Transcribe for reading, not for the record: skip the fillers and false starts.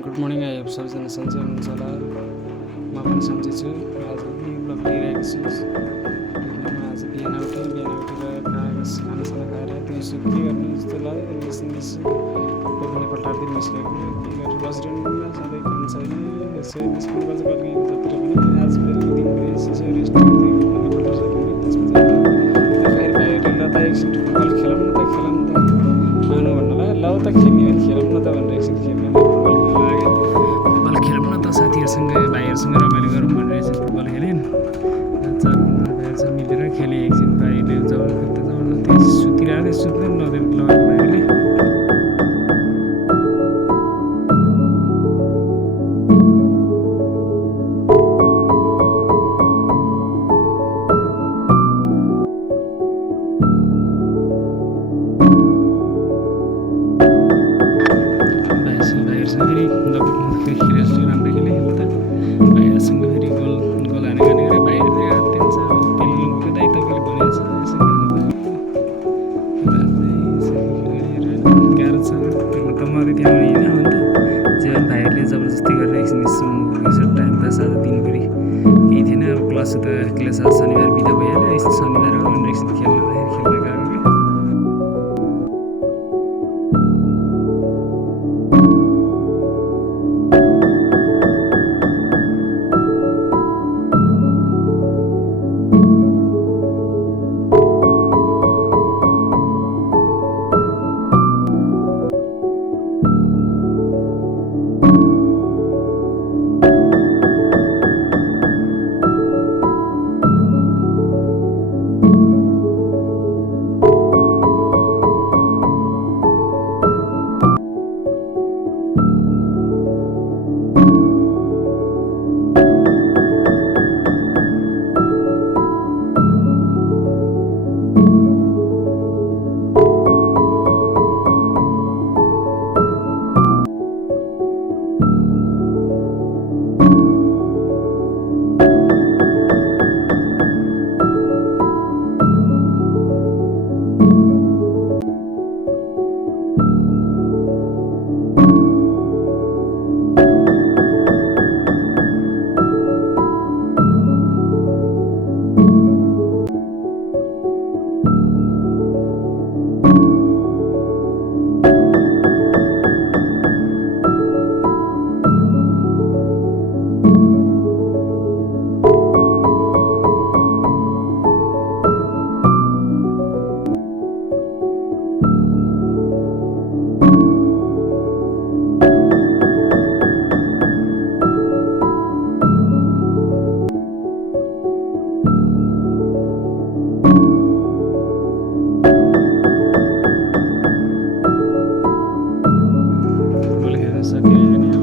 Good morning. आयो सबैजना सन्चै हुनुहुन्छ होला। म पनि सन्चै छु। आज पनि ब्लग लिइरहेको छु। आज बिहान उठेर खानासाना खाएर दिउँसो के गर्नु जस्तो लाग्यो निस्किँदैछु। नेपाल टाढिदिन निस्केको के गरेर बसिरहनु सधैँ काम छैन। यसो निस्किनुपर्छ कहिले जतिर पनि। आज बेलुका दिनभरि यसो रेस्ट गर्दै नेपाल सकिने त्यसपछि फेरि भाइहरूले ल त एकछिन फुटबल खेलौँ न त आउनु भन्नुलाई ल त खेल्ने भने खेलौँ न त भनेर एकछिन खेल्ने फुटबल खेलौँ न त साथीहरूसँग भाइहरूसँग रमाइलो गरौँ भनेर एकछिन फुटबल खेल्यौँ। 4-5 भाइहरूसँग मिलेर खेलेँ एकछिन। भाइले जबरजस्ती सुतिरहेको थियो, सुत्नु नदिएर लगाएको भाइहरूले। भाइहरूसँग फेरि खेलेर राम्रै खेलेँ। त भाइहरूसँग फेरि गोल हाने गरे भाइहरू फेरि हात्तिन्छ। पेलिङको दाइ तपाईँले भनेको छ यसो गाह्रो छ। त्यसमा त म त्यति आउने होइन। अन्त जे पनि भाइहरूले जबरजस्ती गरेर एकछिन यसो टाइम पास आज दिनभरि केही थिएन। अब क्लास आज शनिबार बिदा भइहाल्यो। एकछिन शनिबार हो भनेर एकछिन खेल्न गएको क्या। सके अनि